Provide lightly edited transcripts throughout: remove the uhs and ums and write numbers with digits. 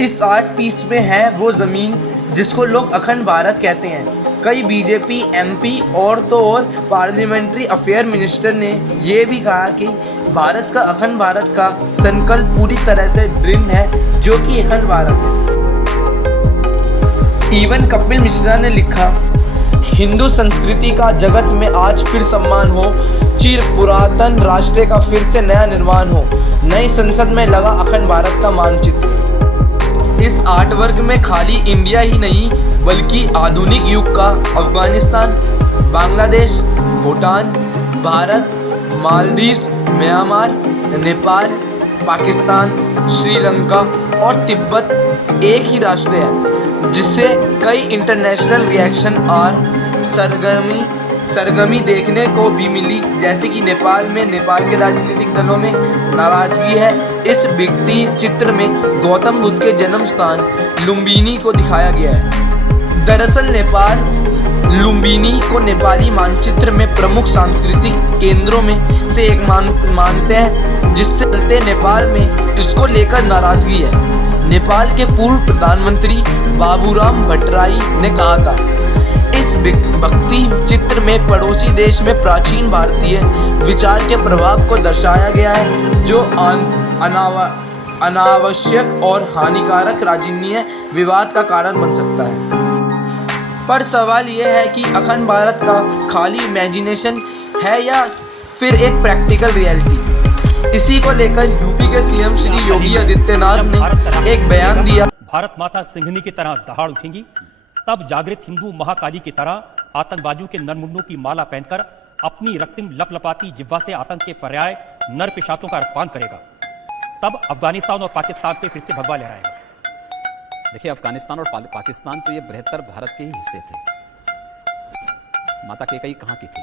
इस art piece में है वो ज़मीन जिसको लोग अखंड भारत कहते हैं। कई बीजेपी एमपी और तो और पार्लियामेंट्री अफेयर मिनिस्टर ने ये भी कहा कि भारत का अखंड भारत का संकल्प पूरी तरह से दृढ़ है, जो कि अखंड भारत है। इवन कपिल मिश्रा ने लिखा, हिंदू संस्कृति का जगत में आज फिर सम्मान हो, चिर पुरातन राष्ट्र का फिर से नया निर्माण हो, नई संसद में लगा अखंड भारत का मानचित्र। इस आर्ट वर्क में खाली इंडिया ही नहीं बल्कि आधुनिक युग का अफगानिस्तान, बांग्लादेश, भूटान, भारत, मालदीव, म्यांमार, नेपाल, पाकिस्तान, श्रीलंका और तिब्बत एक ही राष्ट्र है, जिससे कई इंटरनेशनल रिएक्शन और सरगर्मी देखने को भी मिली। जैसे कि नेपाल में नेपाल के राजनीतिक दलों में नाराजगी है। इस भित्ति चित्र में गौतम बुद्ध के जन्म स्थान लुम्बिनी को दिखाया गया है। दरअसल नेपाल लुम्बिनी को नेपाली मानचित्र में प्रमुख सांस्कृतिक केंद्रों में से एक मानते हैं, जिससे चलते नेपाल में इसको लेकर नाराजगी है। नेपाल के पूर्व प्रधानमंत्री बाबूराम भट्टराई ने कहा था, इस भक्ति चित्र में पड़ोसी देश में प्राचीन भारतीय विचार के प्रभाव को दर्शाया गया है, जो अनावश्यक और हानिकारक राजनीय विवाद का कारण बन सकता है। पर सवाल यह है कि अखंड भारत का खाली इमेजिनेशन है या फिर एक प्रैक्टिकल रियलिटी। इसी को लेकर यूपी के सीएम श्री योगी आदित्यनाथ ने एक बयान दिया, भारत माता सिंहनी की तरह दहाड़ उठेंगी, तब जागृत हिंदू महाकाली की तरह आतंकवादियों के नरमुंडों की माला पहनकर अपनी रक्तिम लपलपाती जिह्वा से आतंक के पर्याय नर पिशाचों का अर्पान करेगा। तब अफगानिस्तान और पाकिस्तान पे फिर से भगवा लहराएगा। देखिए, अफगानिस्तान और पाकिस्तान तो ये बृहत्तर भारत के ही हिस्से थे। माता कैकेयी कहाँ की थी?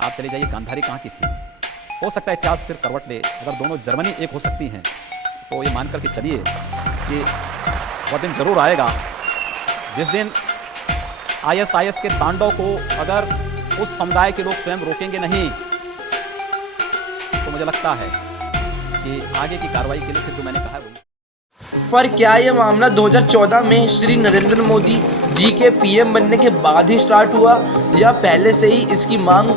आप चले जाइए, गांधारी कहाँ की थी? हो सकता है इतिहास फिर करवट ले। अगर दोनों जर्मनी एक हो सकती हैं तो ये मान करके चलिए कि वह दिन जरूर आएगा जिस दिन आईएसआईएस के तांडव को अगर उस समुदाय के लोग स्वयं रोकेंगे नहीं, तो मुझे लगता है कि आगे की कार्रवाई के लिए फिर जो मैंने कहा है वही। पर क्या यह मामला 2014 में श्री नरेंद्र मोदी जी के पीएम बनने के बाद ही स्टार्ट हुआ या पहले से ही इसकी मांग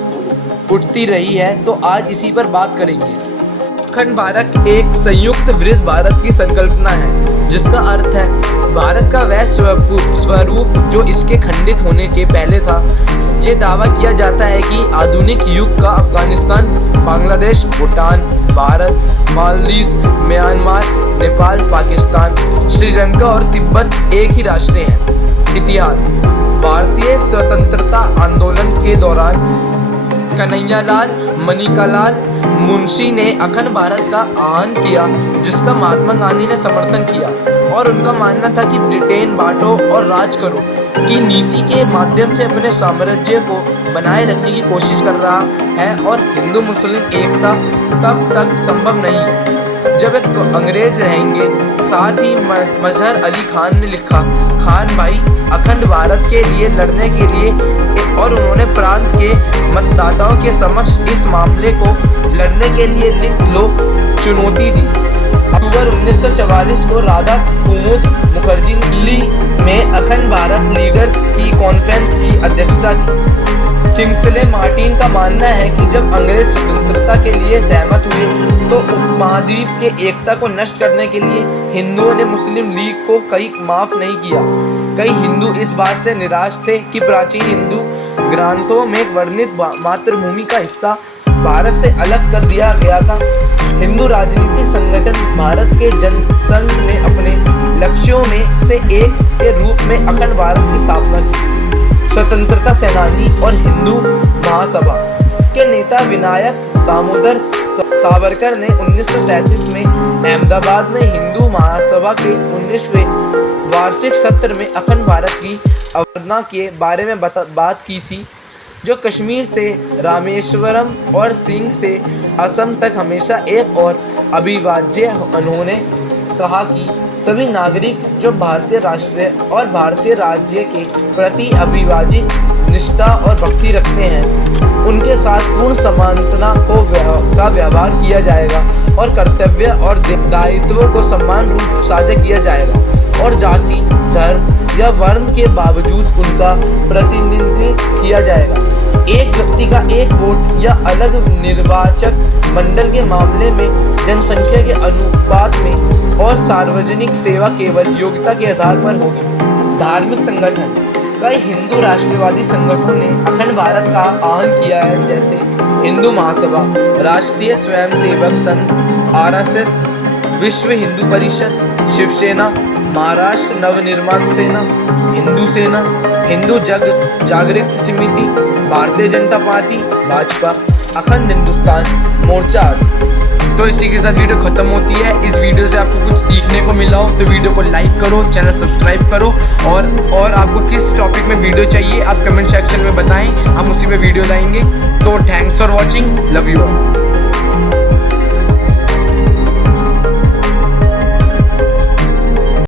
उठती रही है? तो आज इसी पर बात करेंगे। अखंड भारत एक संयुक्त वृहद भारत की संकल्पना है, जिसका अर्थ है भारत का वह स्वरूप जो इसके खंडित होने के पहले था। ये दावा किया जाता है कि आधुनिक युग का अफगानिस्तान, बांग्लादेश, भूटान, भारत, मालदीव, म्यांमार, नेपाल, पाकिस्तान, श्रीलंका और तिब्बत एक ही राष्ट्र हैं। इतिहास: भारतीय स्वतंत्रता आंदोलन के दौरान कन्हैयालाल मणिकालाल मुंशी ने अखंड भारत का आह्वान किया, जिसका महात्मा गांधी ने समर्थन किया और उनका मानना था कि ब्रिटेन बांटो और राज करो की नीति के माध्यम से अपने साम्राज्य को बनाए रखने की कोशिश कर रहा है और हिंदू मुस्लिम एकता तब तक संभव नहीं है जब एक अंग्रेज रहेंगे। साथ ही मजहर अली खान ने लिखा, खान भाई अखंड भारत के लिए लड़ने के लिए, और उन्होंने प्रांत के मतदाताओं के समक्ष इस मामले को लड़ने के लिए लिख लो चुनौती दी। अक्टूबर 1944 को राधा कुमुद मुखर्जी ने दिल्ली में अखंड भारत लीडर्स की कॉन्फ्रेंस की अध्यक्षता की। किंग्सले मार्टिन का मानना है कि जब अंग्रेज स्वतंत्रता के लिए सहमत हुए तो उपमहाद्वीप के एकता को नष्ट करने के लिए हिंदुओं ने मुस्लिम लीग को कई माफ नहीं किया। कई हिंदू इस बात से निराश थे कि प्राचीन हिंदू ग्रंथों में वर्णित मातृभूमि का हिस्सा भारत से अलग कर दिया गया था। हिंदू राजनीतिक संगठन भारत के जनसंघ ने अपने लक्ष्यों में से एक के रूप में अखंड भारत की स्थापना की। स्वतंत्रता सेनानी और हिंदू महासभा के नेता विनायक दामोदर सावरकर ने 1937 में अहमदाबाद में हिंदू महासभा के 19वें वार्षिक सत्र में अखंड भारत की अवधारणा के बारे में बात की थी, जो कश्मीर से रामेश्वरम और सिंह से असम तक हमेशा एक और अविभाज्य। उन्होंने कहा कि सभी नागरिक जो भारतीय राष्ट्र और भारतीय राज्य के प्रति अविभाजित निष्ठा और भक्ति रखते हैं, उनके साथ पूर्ण समानता का व्यवहार किया जाएगा और कर्तव्य और दायित्वों को समान रूप साझा किया जाएगा और जाति, धर्म या वर्ण के बावजूद उनका प्रतिनिधित्व किया जाएगा। एक व्यक्ति का एक वोट या अलग निर्वाचक मंडल के मामले में जनसंख्या के अनुपात में और सार्वजनिक सेवा केवल योग्यता के आधार पर होगी। धार्मिक संगठन, कई हिंदू राष्ट्रवादी संगठनों ने अखंड भारत का आह्वान किया है, जैसे हिंदू महासभा, राष्ट्रीय स्वयंसेवक संघ, RSS, विश्व हिंदू परिषद, शिवसेना, महाराष्ट्र नवनिर्माण सेना, हिंदू सेना, हिंदू जागृति समिति, भारतीय जनता पार्टी, भाजपा, अखंड हिंदुस्तान मोर्चा। तो इसी के साथ वीडियो खत्म होती है। इस वीडियो से आपको कुछ सीखने को मिला हो तो वीडियो को लाइक करो, चैनल सब्सक्राइब करो और आपको किस टॉपिक में वीडियो चाहिए आप कमेंट सेक्शन में बताएं, हम उसी पे वीडियो लाएंगे। तो thanks for watching, love you all.